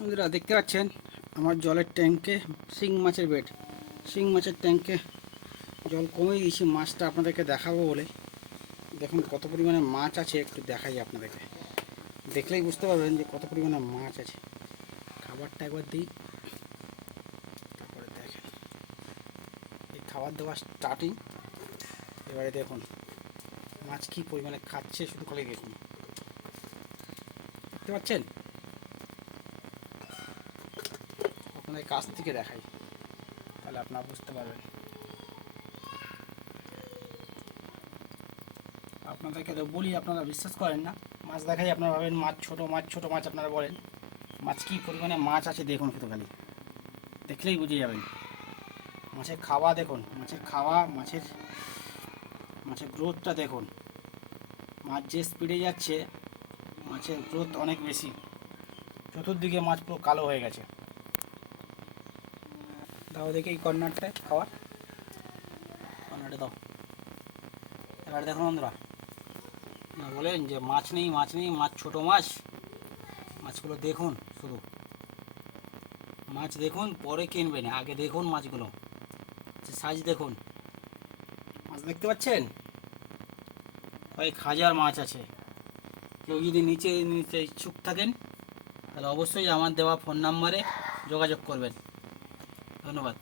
বন্ধুরা দেখতে পাচ্ছেন আমার জলের ট্যাঙ্কে শিং মাছের বেড। শিং মাছের ট্যাঙ্কে জল কমে দিয়েছি মাছটা আপনাদেরকে দেখাবো বলে। দেখুন কত পরিমাণে মাছ আছে, একটু দেখাই আপনাদেরকে, দেখলেই বুঝতে পারবেন যে কত পরিমাণে মাছ আছে। খাবারটা একবার দিই, তারপরে দেখেন এই খাবার দেওয়া স্টার্টিং। এবারে দেখুন মাছ কী পরিমাণে খাচ্ছে, শুধু খালি দেখুন, দেখতে পাচ্ছেন। আপনাদের কাছ থেকে দেখাই, তাহলে আপনারা বুঝতে পারবেন। আপনাদেরকে তো বলি, আপনারা বিশ্বাস করেন না। মাছ দেখাই আপনারা ভাবেন মাছ ছোটো মাছ, ছোটো মাছ আপনারা বলেন। মাছ কী পরিমাণে মাছ আছে দেখুন, শুধু খালি দেখলেই বুঝে যাবেন। মাছের খাওয়া দেখুন, মাছের খাওয়া, মাছের গ্রোথটা দেখুন। মাছ যে স্পিডে যাচ্ছে, মাছের গ্রোথ অনেক বেশি। চতুর্দিকে মাছ পুরো কালো হয়ে গেছে। দাও দেখে এই কর্নারটায় খাওয়া, কর্নারটা দাও। এবার দেখুন বন্ধুরা, না বলেন যে মাছ নেই, মাছ নেই, মাছ ছোটো মাছ। মাছগুলো দেখুন, শুধু মাছ দেখুন, পরে কিনবেন, আগে দেখুন মাছগুলো, সাইজ দেখুন। মাছ দেখতে পাচ্ছেন, কয়েক হাজার মাছ আছে। কেউ যদি নিচে নিতে ইচ্ছুক থাকেন তাহলে অবশ্যই আমার দেওয়া ফোন নাম্বারে যোগাযোগ করবেন। ধন্যবাদ।